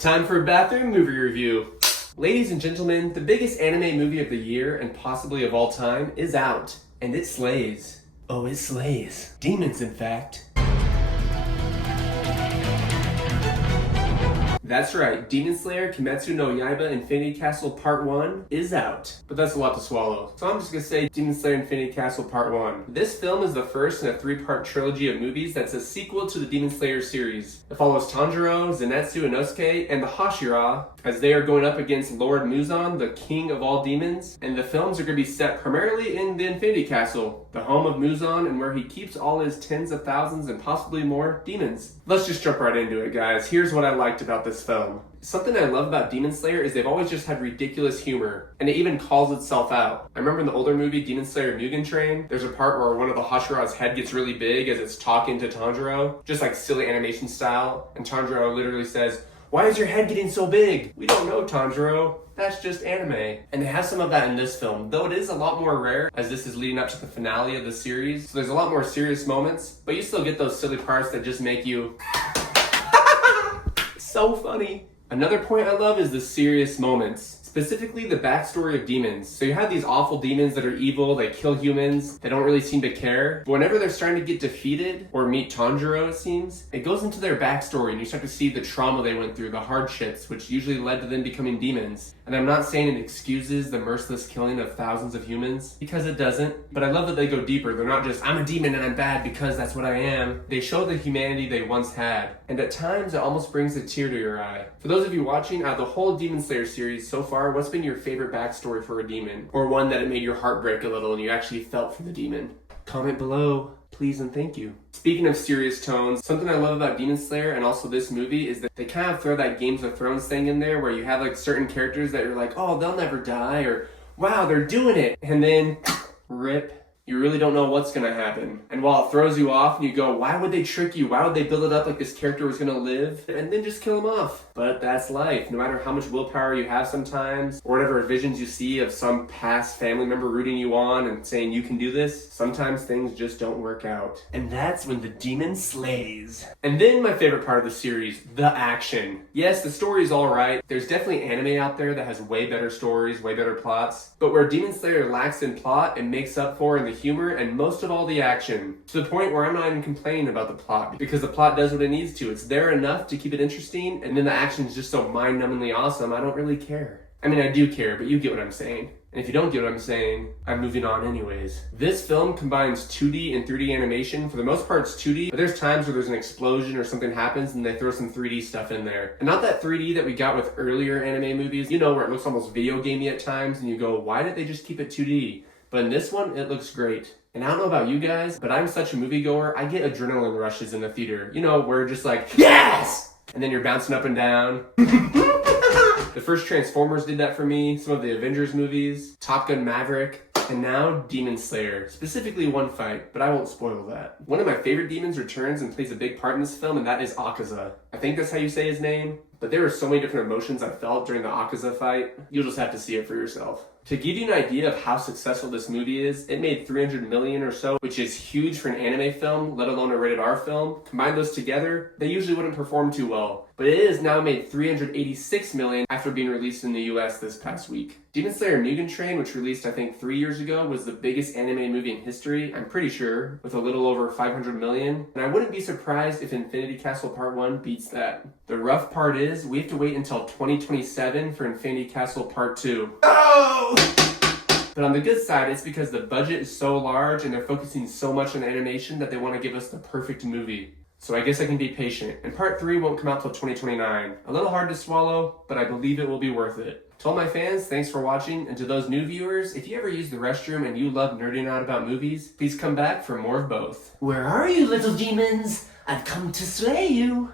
Time for a bathroom movie review. Ladies and gentlemen, the biggest anime movie of the year and possibly of all time is out, and it slays. Oh, it slays. Demons, in fact. That's right, Demon Slayer Kimetsu no Yaiba Infinity Castle Part 1 is out. But that's a lot to swallow. So I'm just gonna say Demon Slayer Infinity Castle Part 1. This film is the first in a 3-part trilogy of movies that's a sequel to the Demon Slayer series. It follows Tanjiro, Zenitsu, Inosuke, and the Hashira as they are going up against Lord Muzan, the king of all demons. And the films are gonna be set primarily in the Infinity Castle, the home of Muzan and where he keeps all his tens of thousands and possibly more demons. Let's just jump right into it, guys. Here's what I liked about this film. Something I love about Demon Slayer is they've always just had ridiculous humor, and it even calls itself out. I remember in the older movie Demon Slayer Mugen Train, there's a part where one of the Hashira's head gets really big as it's talking to Tanjiro, just like silly animation style, and Tanjiro literally says, "Why is your head getting so big?" "We don't know, Tanjiro. That's just anime." And they have some of that in this film, though it is a lot more rare as this is leading up to the finale of the series. So there's a lot more serious moments, but you still get those silly parts that just make you so funny. Another point I love is the serious moments. Specifically the backstory of demons. So you have these awful demons that are evil, they kill humans, they don't really seem to care. But whenever they're starting to get defeated, or meet Tanjiro it seems, it goes into their backstory and you start to see the trauma they went through, the hardships, which usually led to them becoming demons. And I'm not saying it excuses the merciless killing of thousands of humans, because it doesn't. But I love that they go deeper. They're not just, I'm a demon and I'm bad because that's what I am. They show the humanity they once had. And at times, it almost brings a tear to your eye. For those of you watching, out of the whole Demon Slayer series so far, what's been your favorite backstory for a demon? Or one that it made your heart break a little and you actually felt for the demon? Comment below, please and thank you. Speaking of serious tones, something I love about Demon Slayer and also this movie is that they kind of throw that Games of Thrones thing in there where you have like certain characters that you're like, oh, they'll never die, or wow, they're doing it. And then, rip. You really don't know what's gonna happen. And while it throws you off and you go, why would they trick you? Why would they build it up like this character was gonna live? And then just kill him off. But that's life. No matter how much willpower you have sometimes, or whatever visions you see of some past family member rooting you on and saying you can do this, sometimes things just don't work out. And that's when the demon slays. And then my favorite part of the series, the action. Yes, the story is alright. There's definitely anime out there that has way better stories, way better plots. But where Demon Slayer lacks in plot, it makes up for in the humor and most of all the action. To the point where I'm not even complaining about the plot, because the plot does what it needs to. It's there enough to keep it interesting, and then the action is just so mind-numbingly awesome, I don't really care. I mean, I do care, but you get what I'm saying. And if you don't get what I'm saying, I'm moving on anyways. This film combines 2D and 3D animation. For the most part, it's 2D, but there's times where there's an explosion or something happens and they throw some 3D stuff in there. And not that 3D that we got with earlier anime movies, you know, where it looks almost video gamey at times, and you go, why did they just keep it 2D? But in this one, it looks great. And I don't know about you guys, but I'm such a moviegoer, I get adrenaline rushes in the theater. You know, where just like, yes! And then you're bouncing up and down. The first Transformers did that for me, some of the Avengers movies, Top Gun Maverick, and now Demon Slayer. Specifically one fight, but I won't spoil that. One of my favorite demons returns and plays a big part in this film, and that is Akaza. I think that's how you say his name. But there were so many different emotions I felt during the Akaza fight. You'll just have to see it for yourself. To give you an idea of how successful this movie is, it made $300 million or so, which is huge for an anime film, let alone a rated R film. Combine those together, they usually wouldn't perform too well. But it has now made $386 million after being released in the US this past week. Demon Slayer Mugen Train, which released I think 3 years ago, was the biggest anime movie in history, I'm pretty sure, with a little over $500 million. And I wouldn't be surprised if Infinity Castle Part 1 beats that. The rough part is, we have to wait until 2027 for Infinity Castle Part 2. Oh! But on the good side, it's because the budget is so large and they're focusing so much on animation that they want to give us the perfect movie. So I guess I can be patient. And Part 3 won't come out till 2029. A little hard to swallow, but I believe it will be worth it. To all my fans, thanks for watching. And to those new viewers, if you ever use the restroom and you love nerding out about movies, please come back for more of both. Where are you, little demons? I've come to slay you.